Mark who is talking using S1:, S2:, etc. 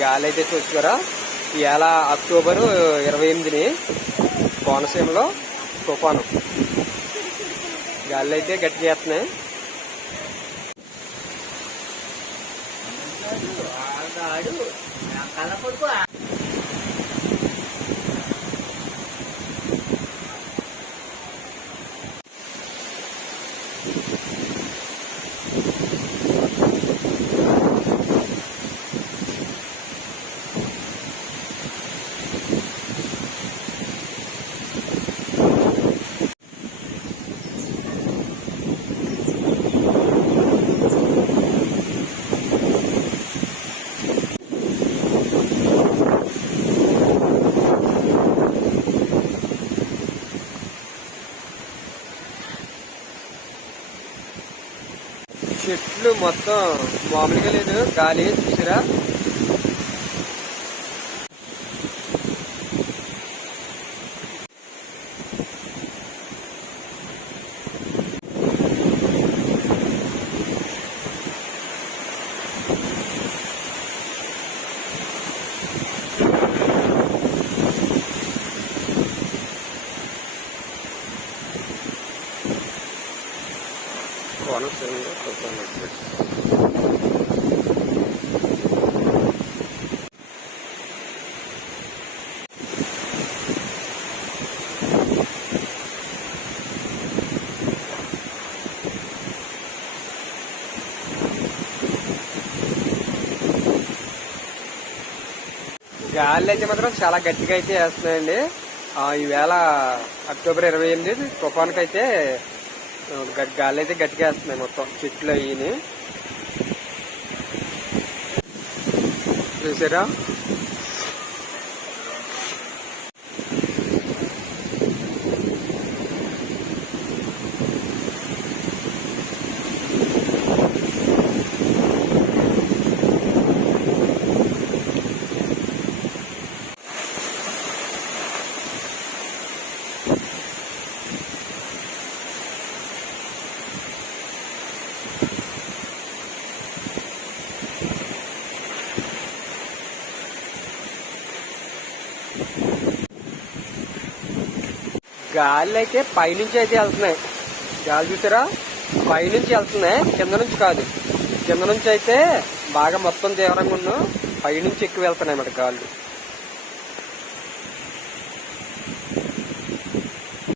S1: గాలి అయితే చూసుకోరా ఇవాళ అక్టోబర్ ఇరవై ఎనిమిదిని కోనసీమలో తుఫాను గాలి అయితే గట్టి చేస్తున్నాయి చెట్లు మొత్తం మామూలుగా లేదు గాలి చూసిరా? కోనసీమలో తుఫాను గాలి అయితే మాత్రం చాలా గట్టిగా అయితే వేస్తున్నాయండి. ఈవేళ అక్టోబర్ ఇరవై ఎనిమిది తుఫాన్కి అయితే గాలి అయితే గట్టిగా వేస్తున్నాయి మొత్తం. చెట్లు అయ్యి చూసారా? గాలి అయితే పైనుంచి అయితే వెళ్తున్నాయి. గాలి చూసారా? పైనుంచి వెళ్తున్నాయి. కింద నుంచి కాదు. కింద నుంచి అయితే బాగా మొత్తం తీవ్రంగా ఉన్న పైనుంచి ఎక్కువ వెళ్తున్నాయి అన్నమాట గాలి